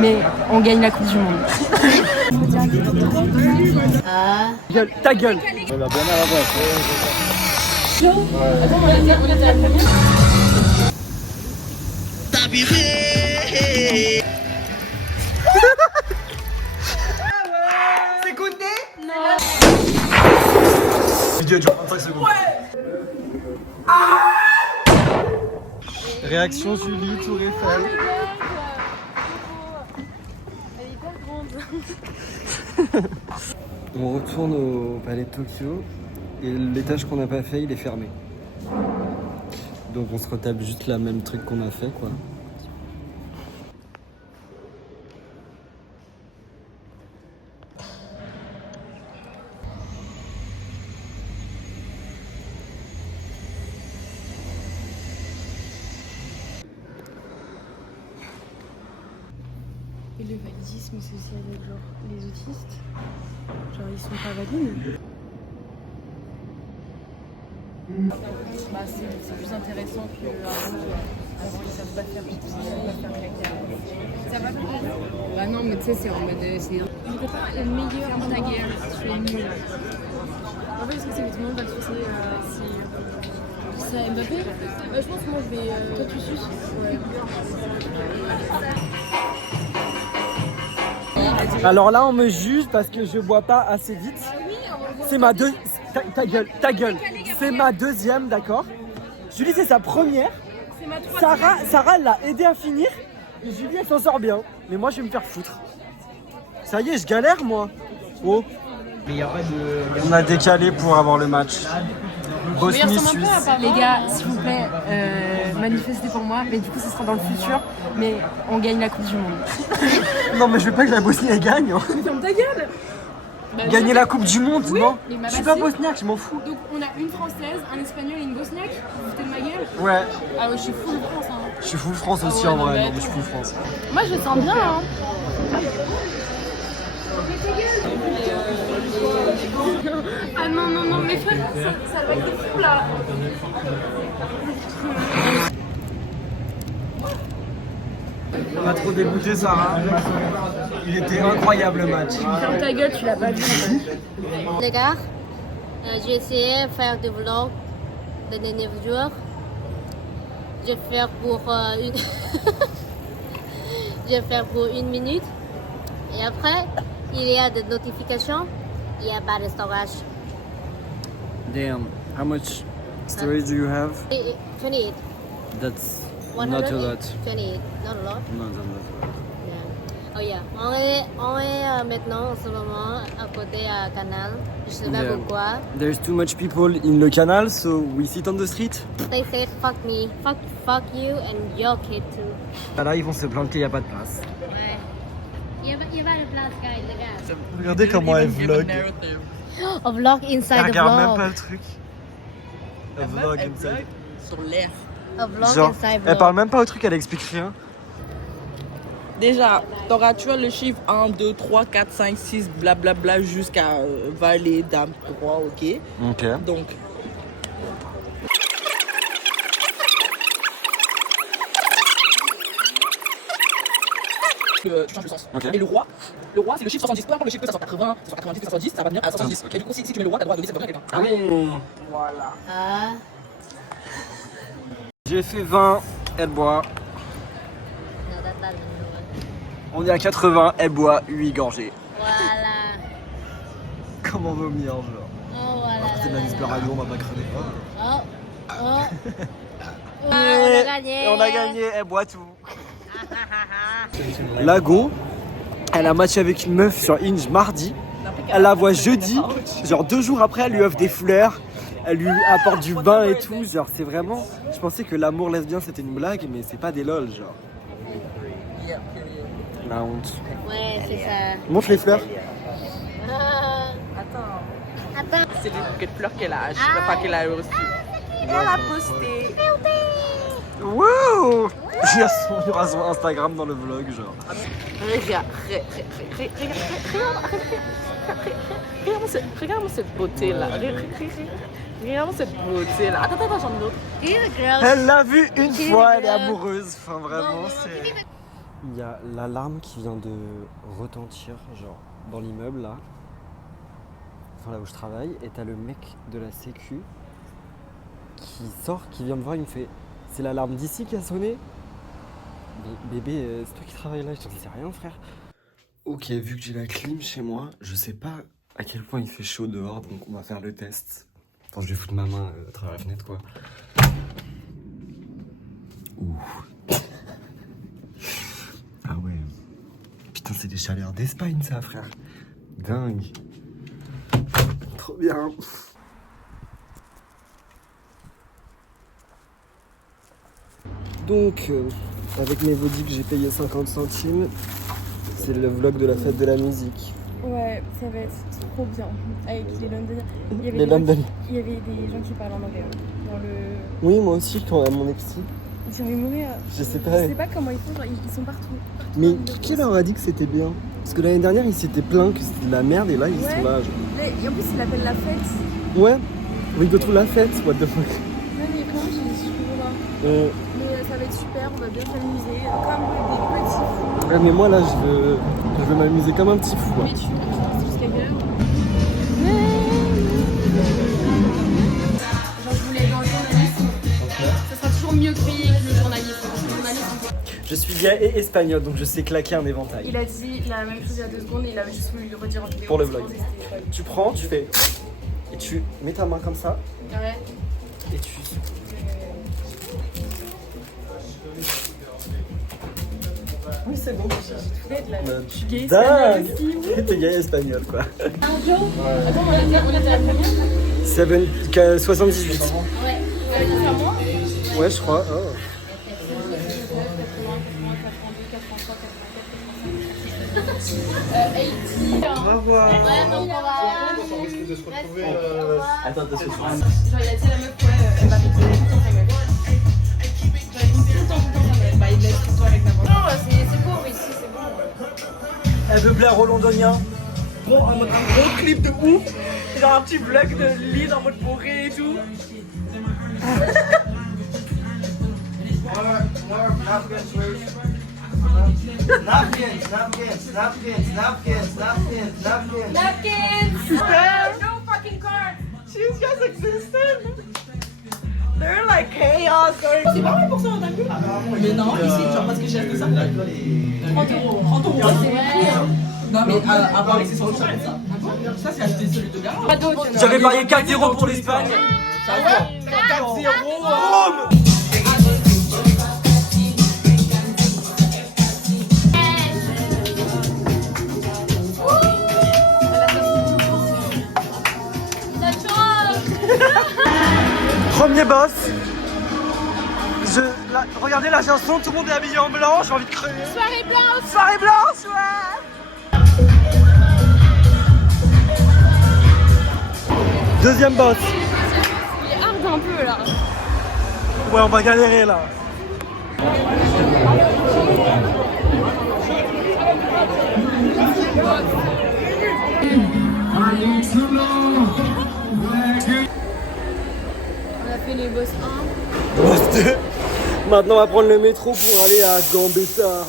mais on gagne la Coupe du Monde. Ta gueule. On a bien à la base. Attends, on était à combien? C'est goûté? Non. Vidéo dure 25 secondes. Ouais. Réaction Julie, Tour Eiffel. Elle est hyper grande. On retourne au palais de Tokyo et l'étage qu'on n'a pas fait, il est fermé. Donc on se retape juste la même truc qu'on a fait, quoi. Et le validisme, c'est aussi avec genre les autistes. Genre ils sont pas valides. Bah, c'est plus intéressant qu'avant ils savent pas faire pipi, ils savent pas faire caca. Ça va pas? Bah non mais tu sais c'est en mode c'est... J'étais pas le meilleur dans ta gueule, je suis nulle. En fait est-ce que c'est que tout le monde va te sucer c'est Mbappé? Je pense que moi je vais... Toi tu suces? Ouais. Alors là on me juge parce que je bois pas assez vite. C'est ma deux... Ta gueule. C'est ma deuxième, d'accord. Julie c'est sa première. Sarah l'a aidé à finir. Et Julie elle s'en sort bien. Mais moi je vais me faire foutre. Ça y est, je galère moi. Oh. Mais y a pas de. On a décalé pour avoir le match. Bosnie, Suisse. Les gars, s'il vous plaît, manifestez pour moi. Mais du coup, ce sera dans le futur. Mais on gagne la Coupe du Monde. Non mais je veux pas que la Bosnie elle gagne. Hein. Mais ferme ta gueule. Gagner la Coupe du Monde, Oui, non. mais Je suis pas bosniaque, je m'en fous. Donc on a une française, un espagnol et une bosniaque. Vous foutez de ma gueule? Ouais, Ah ouais, je suis full France. Hein. je suis full France aussi ouais, en non, vrai. mais Non, mais je suis full France. Moi, je le sens bien. Hein. Ah non, mais frère, ça va être fou là. On a trop dégoûté Sarah. Il était incroyable le match. Ferme ta gueule, tu l'as pas vu. Les gars, j'ai essayé de faire des vlogs de derniers jours. Je vais faire pour une... je vais faire pour 1 minute. Et après, il y a des notifications. Il n'y a pas de storage. Damn, how much storage do you have? 28. That's not a lot. 28, not a lot. No, that's not a lot. Yeah. Oh yeah, on est maintenant en ce moment à côté à Canal. Je sais pas Yeah. pourquoi. There's too much people in the canal, so we sit on the street. They said fuck me, fuck you and your kid too. Ah là, ils vont se planter, il n'y a pas de place. Ouais. Il y a pas de place, guys, les gars. Regardez comment elle vlog. A vlog inside Elle the regarde même vlog. pas le truc. A vlog inside. Sur l'air. A vlog Genre, inside elle vlog. parle même pas au truc, elle explique rien. Déjà, t'auras tu as le chiffre 1, 2, 3, 4, 5, 6, blablabla jusqu'à valet, dame, roi, ok. Ok. Donc, tu changes le sens. Ok. Et le roi c'est le chiffre 70, peu importe le chiffre que ça soit 80, ça soit 90, que ça soit 10, ça va venir à 70. Et du coup, si tu mets le roi, t'as le droit de donner cette bonne à quelqu'un. Ah oui. Voilà. Ah, J'ai fait 20, elle boit. no, that's not the On est à 80, elle boit 8 gorgées. Voilà. Comment vomir, genre. Oh, voilà. C'est de la Desperados, on va pas crever. Oh, oh. On a gagné. Et on a gagné, elle boit tout. Lago, elle a matché avec une meuf sur Hinge mardi. Elle la voit jeudi. Genre 2 jours après, elle lui offre des fleurs. Elle lui apporte du vin et tout. Genre, c'est vraiment. Je pensais que l'amour lesbien c'était une blague, mais c'est pas des lol, genre. La honte. Ouais, c'est ça. Montre les fleurs. Ah. Attends. C'est les bouquets de fleurs qu'elle a acheté, enfin qu'elle a reçu. Elle a posté. Wow! Il y aura son Instagram dans le vlog, genre. Regarde cette beauté là. Regarde cette beauté là. Attends, j'en ai une autre. These girls. Elle l'a vu une fois, elle est amoureuse. Enfin, vraiment, c'est. Il y a l'alarme qui vient de retentir, genre dans l'immeuble là, enfin là où je travaille, et t'as le mec de la sécu qui sort, qui vient me voir, il me fait « C'est l'alarme d'ici qui a sonné ?» Mais bébé, c'est toi qui travailles là, je t'en sais rien frère. Ok, vu que j'ai la clim chez moi, je sais pas à quel point il fait chaud dehors, donc on va faire le test. Enfin, je vais foutre ma main à travers la fenêtre quoi. Ouh. Ah ouais. Putain, c'est des chaleurs d'Espagne ça frère. Dingue. Trop bien. Donc, avec mes vaudis que j'ai payé 50 centimes, c'est le vlog de la fête de la musique. Ouais, ça va être trop bien. Avec les Londoniens. Il y avait Les des gens Londoniens. Il y avait des gens qui parlaient en anglais. Dans le... Oui, moi aussi, quand mon ex-fille. J'ai envie de mourir. Je sais pas. Je sais pas comment ils font, genre, ils sont partout. Mais qui leur a dit que c'était bien? Parce que l'année dernière, ils s'étaient plaints que c'était de la merde et là, ils sont là. Genre... Et en plus, ils l'appellent la fête. Ouais, we go to la fête, what the fuck. Ouais, mais vraiment, j'ai trop là. Mais ça va être super, on va bien s'amuser. Comme des petits fous. Ouais, mais moi là, je veux m'amuser comme un petit fou. Mais tu restes jusqu'à quelle heure? Genre, je voulais être dans le journalisme. Ça sera toujours mieux que payer que le journalisme. Le journalisme, Je suis gay et espagnol, donc je sais claquer un éventail. il a dit la même chose il y a 2 secondes et il avait juste voulu le redire en vidéo. Pour le vlog. Tu prends, tu fais... Et tu mets ta main comme ça, Ouais. et tu... Oui, c'est bon. Je suis gay espagnol Dingue. aussi. T'es gay espagnol, quoi. Attends, on était à combien 78. Ouais. Ça veut dire moi? Ouais, je crois. Oh. Au revoir. Attends, attention. Genre, il a dit à la meuf, ouais, elle va tout le temps sa meuf. Genre, il dit tout le temps sa meuf. Bah, il laisse tout le temps avec n'importe. Non, c'est pauvre ici, c'est bon. Elle veut plaire aux Londoniens. Gros, un gros clip de ouf. Genre un petit vlog de l'île en mode forêt et tout. No fucking car. She's just existing. They're like chaos. C'est pas mal pour ça d'un coup. Mais non, ici, genre parce que j'ai acheté ça. 30 euros. 30 euros. C'est vrai. Non, mais à Paris, c'est sur le charme, ça. Ça, c'est acheté celui de garage. J'avais parié 4-0 pour l'Espagne. Ça va. 4-0. Premier boss. Regardez là, j'ai un son, tout le monde est habillé en blanc, j'ai envie de crever. Soirée blanche. Soirée blanche, ouais. Deuxième boss. Il est hard un peu là. Ouais, on va galérer là. On a fait les boss 1. Boss 2. Maintenant, on va prendre le métro pour aller à Gambetta.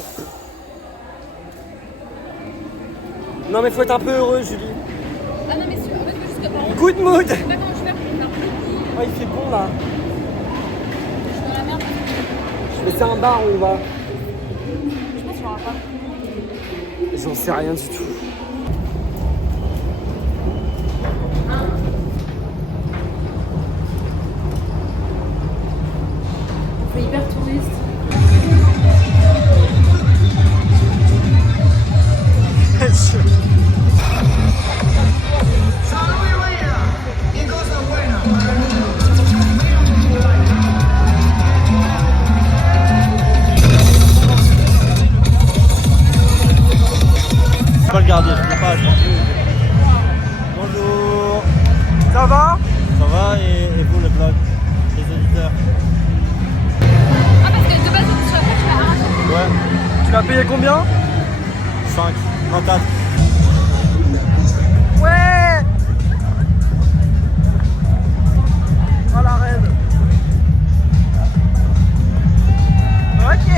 Non, mais faut être un peu heureux, Julie. Ah non, mais en fait, faut juste que par contre, Good mood. je sais pas comment je fais pour faire Oh, il fait bon là. je suis dans la merde. Mais c'est un bar où on va. Je pense qu'il y aura pas. J'en sais rien du tout. On fait hyper touriste. Je peux pas le garder, je peux pas. Bonjour. Ça va? Ça va et vous le vlog, les auditeurs? Ah, parce que de base, on se fait, je fais un. Ouais, Tu l'as payé combien? 5, non 4. Ouais. Oh la reine. Ok.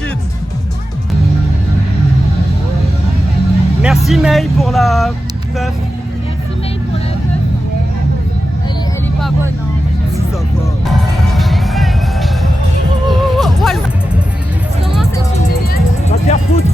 it. Merci May pour la puff. Merci May pour la puff. Elle est pas bonne. Hein. Si ça va. Comment c'est une délire? Va te faire foutre.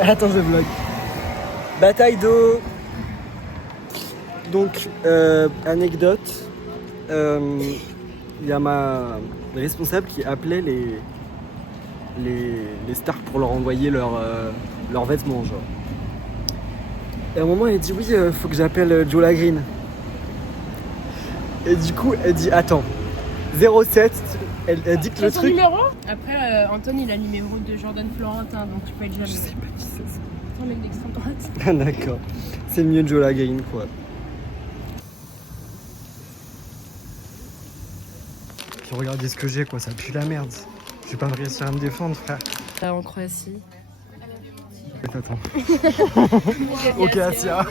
Attends, je vlog. Bataille d'eau. Donc, anecdote. Il y a ma responsable qui appelait les stars pour leur envoyer leurs vêtements, genre. Et à un moment, elle dit oui, faut que j'appelle Jola Green. Et du coup, elle dit attends, 07. Elle dit que le Son truc. numéro? Après, Antoine il a le numéro de Jordan Florentin, donc tu peux être jamais. Je sais pas qui c'est. C'est un mec d'extrême droite. Ah d'accord. C'est mieux Jola Green quoi. Puis regardez ce que j'ai quoi, ça pue la merde. Je vais pas réussir à me défendre frère. Là en Croatie. Attends. Ok Asia.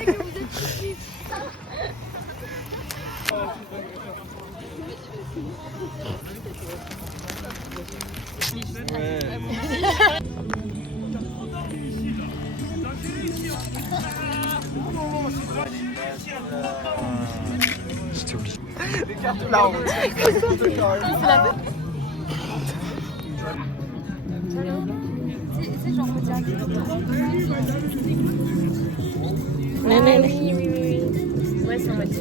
Je t'ai oublié. La honte. C'est genre oui. Ouais, c'est en mode.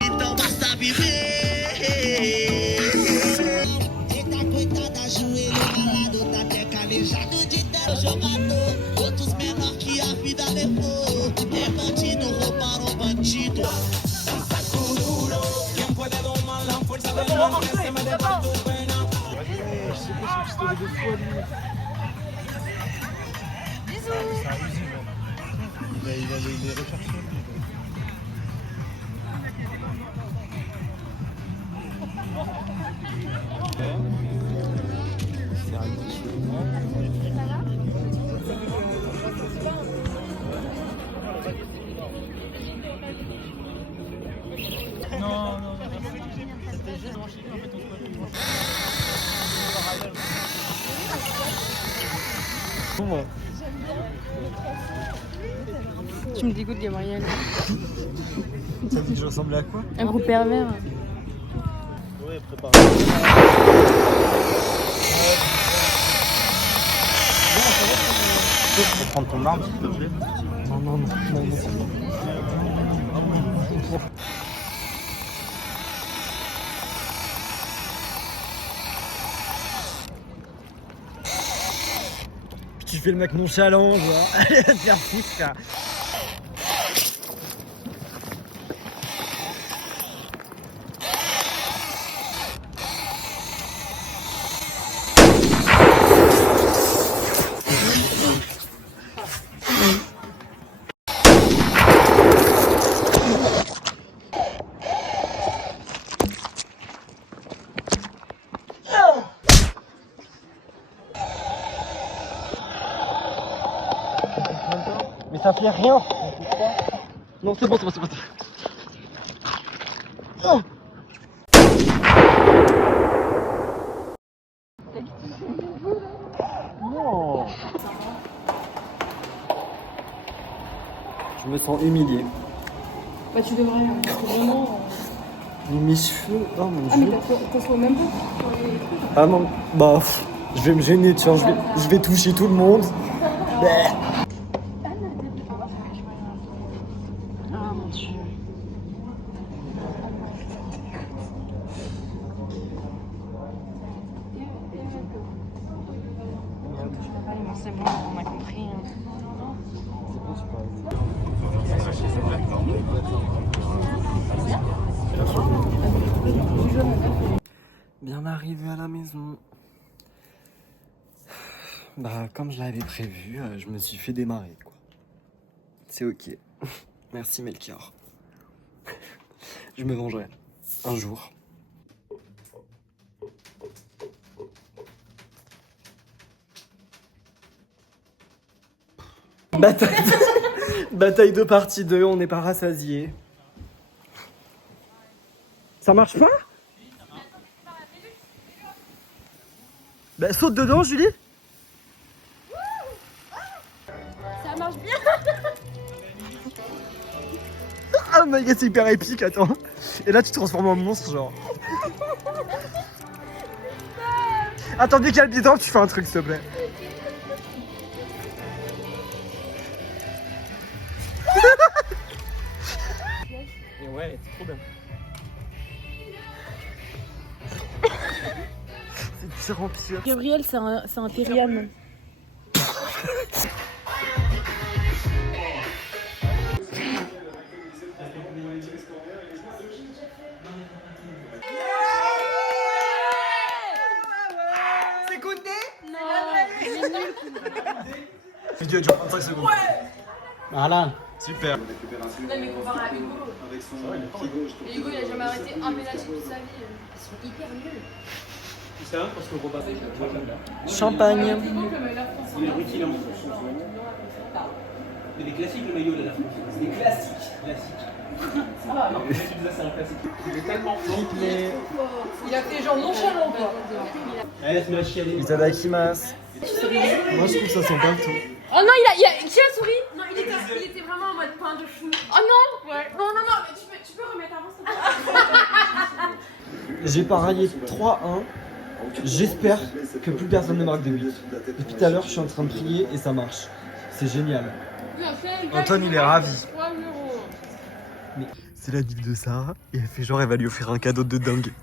Então basta viver. Eita, coitada, joelho ralado, tá até calejado de ter jogador. Outros menor que a vida levou. É bandido, roubaram bandido. Quem puede domar la fuerza del hombre se me deba tu pena. Il est recherché. Non, non, c'était juste enchaîné en fait on se retrouve. Tu me dégoûtes, Gabriel. Ça dit que je ressemblais à quoi? Un groupe pervers. Ouais, prépare. Tu peux prendre ton arme s'il te plaît? Non, non, non, non, non. Tu fais le mec nonchalant, genre. Allez, te faire foutre, frère. Mais ça fait rien. Non, c'est bon, c'est bon, c'est bon. Oh. Non. Je me sens humilié. Bah, tu devrais. Parce que vraiment. Mais mes cheveux, oh mon Ah, mais dieu. t'as soit même pas. Ah non, bah, je vais me gêner, tiens, je vais toucher tout le monde. Bah. Ah, mon dieu. C'est bon, on a compris. Bien arrivé à la maison. Bah, comme je l'avais prévu, je me suis fait démarrer, quoi. C'est ok. Merci Melchior. Je me vengerai. Un jour. Bataille de partie 2, on n'est pas rassasié. Ça marche pas? Bah saute dedans Julie. Ça marche bien. Oh my god, c'est hyper épique, attends. Et là tu te transformes en monstre genre. Attends, dès qu'il y a le bidon, tu fais un truc s'il te plaît. Et ouais, c'est trop bien. C'est de pire en pire. Gabriel, c'est un Tyrian. C'est Koundé? Vidéo dure 25 secondes. Voilà. Super. Non mais comparé à Hugo. Et Hugo il a jamais arrêté un pénalty toute sa vie. Ils sont hyper nuls. Champagne. Mais des classiques, le maillot de la France. C'est des classiques. Non, mais ça, c'est un classique. Il est tellement triplé. Il a fait genre nonchalant quoi. Allez, laisse-moi la chialer. Itadakimasu. Moi je trouve ça sent pas le tout. Oh non, qui a souri? Non, il était vraiment en mode pain de chou. Oh non! Ouais. Non, mais tu peux remettre avant s'il te plaît. J'ai parié 3-1. J'espère que plus personne ne marque de but. Depuis tout à l'heure, je suis en train de prier et ça marche. C'est génial. Antoine, il est ravi. Mais c'est la ville de Sarah et elle fait genre, elle va lui offrir un cadeau de dingue.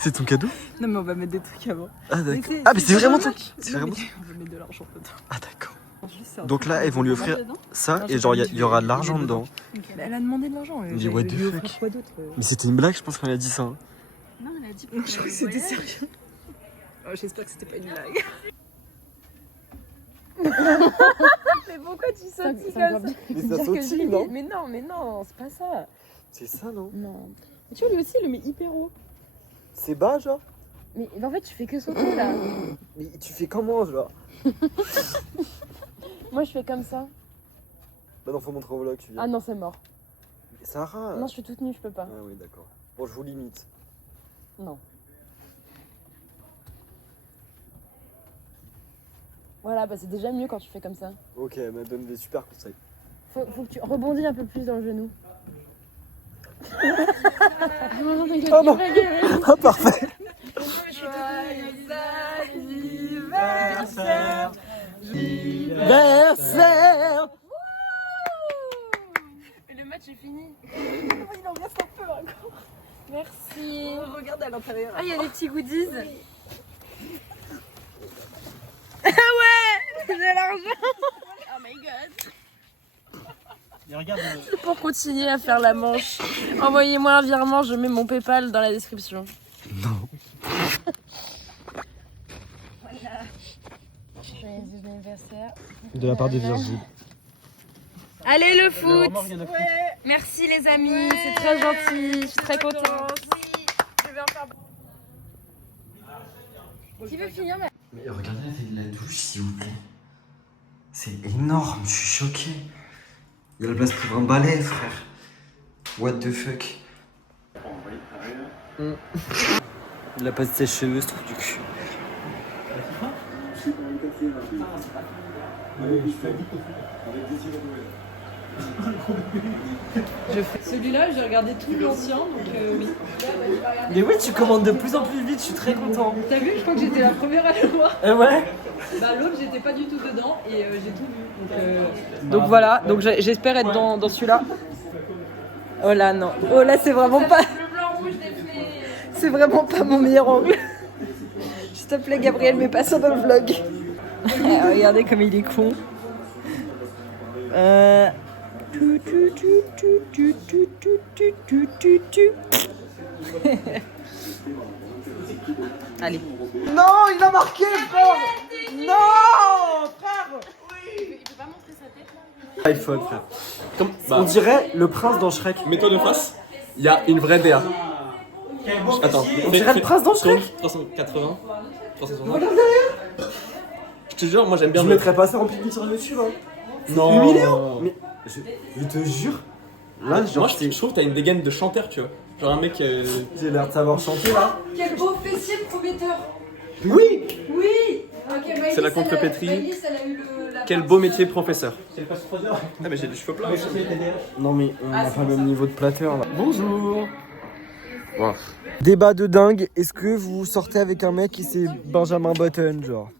C'est ton cadeau? Non mais on va mettre des trucs avant. Ah d'accord. Ah mais c'est vraiment ton. C'est Non, vraiment. mais on va mettre de l'argent dedans. Ah d'accord. Donc là, elles vont lui offrir ça et genre, il y aura de l'argent dedans. Mais elle a demandé de l'argent. On dit what the fuck. Quoi d'autre Mais c'était une blague, je pense qu'on a dit ça. Hein. Non, elle a dit Je crois que c'était sérieux. Oh, j'espère que c'était pas une blague. Mais pourquoi tu sautilles comme ça? Mais ça sautille, non? Mais non, c'est pas ça. C'est ça, non? Non. Mais tu vois, lui aussi, il le met hyper haut. C'est bas, genre? Mais en fait, tu fais que sauter là. Mais tu fais comment, genre? Moi, je fais comme ça. Bah non, faut montrer au vlog, tu viens. Ah non, c'est mort. Sarah. Non, je suis toute nue, je peux pas. Ah oui, d'accord. Bon, je vous limite. Non. Voilà, bah c'est déjà mieux quand tu fais comme ça. Ok, elle me donne des super conseils. Faut que tu rebondis un peu plus dans le genou. Oh non. Ah parfait. Anniversaire. Et le match est fini. Il en reste un peu encore. Merci. Regarde à l'intérieur. Ah, il y a des petits goodies. J'ai l'argent. Oh my god. Et regarde. Pour continuer à faire la manche, envoyez-moi un virement, je mets mon PayPal dans la description. Non. Voilà. Joyeux anniversaire. De la part de Virgile. Allez le foot. Merci les amis, c'est très gentil, je suis très contente. Je vais en faire. Qui veut finir? Mais regardez la taille de la douche, s'il vous plaît. C'est énorme, je suis choqué. Il y a la place pour un balai, frère. What the fuck. Il a pas de sèche-cheveux, ce truc du cul. Celui-là, j'ai regardé tout l'ancien, donc oui. Mais oui, tu commandes de plus en plus vite, je suis très content. T'as vu, je crois que j'étais la première à le voir. Ouais. Bah l'autre, j'étais pas du tout dedans et j'ai tout vu. Donc voilà, donc j'espère être dans celui-là. Oh là non, oh là c'est vraiment pas. Le blanc rouge des flés. C'est vraiment pas mon meilleur angle. S'il te plaît Gabriel, mets pas ça dans le vlog. Ah, regardez comme il est con. Allez. Non, il a marqué, frère. Non, frère. iPhone, frère. On dirait le prince dans Shrek. Mets-toi de face, il y a une vraie DA. Attends, On dirait le prince dans Shrek. 380, 360. Je te jure, moi j'aime bien Je le. mettrais pas ça en public sur YouTube. Hein. Non. Humiliant. Mais je te jure. Là, genre, Moi je trouve que t'as une dégaine de chanteur, tu vois. Genre un mec. j'ai l'air de savoir chanter là. Quel beau fessier prometteur. Oui. Oui. Ok, C'est la contrepétrie. Maëlys, elle a eu la Quel beau métier, professeur. Ah, mais j'ai les cheveux plats. Non mais on n'a pas le même niveau de platteur là. Bonjour. Wow. Débat de dingue, est-ce que vous sortez avec un mec qui c'est Benjamin Button genre?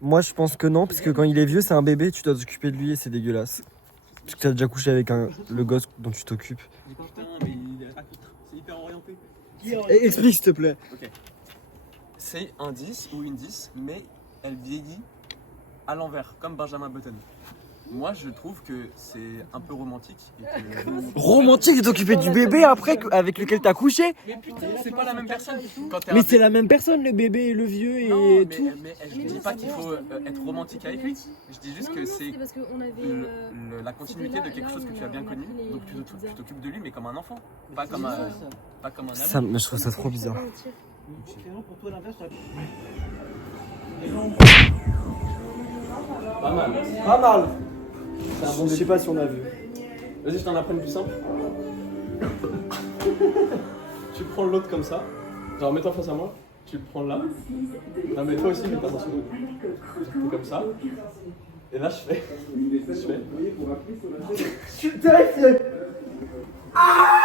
Moi je pense que non, parce que quand il est vieux c'est un bébé, tu dois t'occuper de lui et c'est dégueulasse. Parce que tu as déjà couché avec le gosse dont tu t'occupes. Putain, mais c'est hyper orienté. Explique s'il te plaît. Ok. C'est un 10 ou une 10, mais elle vieillit à l'envers, comme Benjamin Button. Moi, je trouve que c'est un peu romantique. Et que... Romantique de t'occuper du bébé après avec lequel t'as couché? Mais putain, c'est pas la même personne. Mais c'est la même personne, le bébé et le vieux et non, tout. Mais je dis pas qu'il faut être romantique avec lui. Je dis juste que c'est la continuité de quelque chose que tu as bien connu. Donc tu t'occupes de lui, mais comme un enfant, pas comme un ami. Ça, je trouve ça trop bizarre. Pas mal. Pas mal. Je sais pas si on a vu. Vas-y, je t'en apprends une plus simple. Tu prends l'autre comme ça. Genre, mets-toi face à moi. Tu le prends là. Non, mais toi aussi, mets-toi face à moi. T'es comme ça. Et là, je fais. Je fais. Je suis terrifié. Ah!